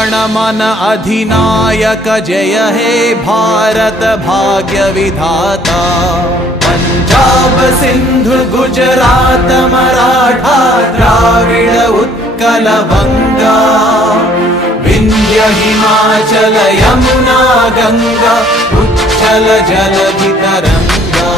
जनगणमन अधिनायक जय हे भारत भाग्य विधाता। पंजाब सिंधु गुजरात मराठा द्राविड उत्कल बंगा, विंध्य हिमाचल यमुना गंगा उच्चल जलधि तरंगा।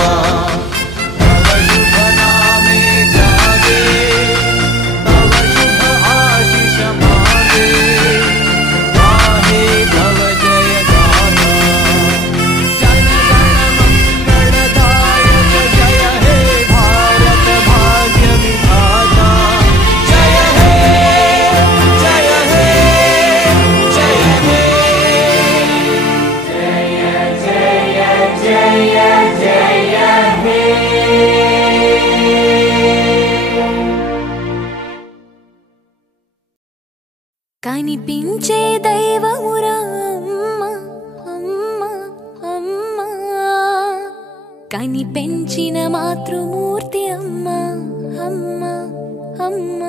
కనిపించే దైవమురా అమ్మ అమ్మ అమ్మ, కనిపెంచిన మాతృమూర్తి అమ్మ అమ్మ అమ్మ,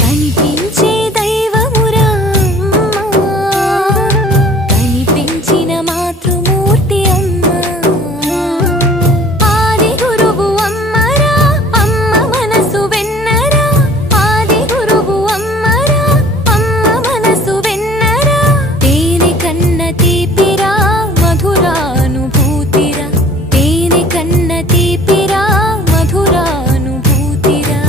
కనిపించే దైవమురా అమ్మ, కనిపెంచిన మాతృమూర్తి అమ్మ, ఆది గురువు అమ్మరా అమ్మ మనసు వెన్నరా, ఆది గురువు అమ్మరా అమ్మ మనసు వెన్నరా, తేనె కన్న తీపిరా మధురానుభూతిరా, తేనె కన్న తీపిరా మధురానుభూతిరా,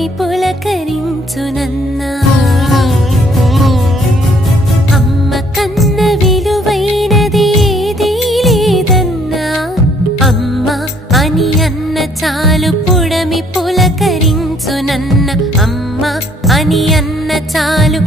పుడమి పులకరించునన్నా అమ్మ కన్న విలువైనది ఏదీ లేదన్నా అమ్మ అని అన్న చాలు పుడమి పులకరించునన్న అమ్మ అని అన్న చాలు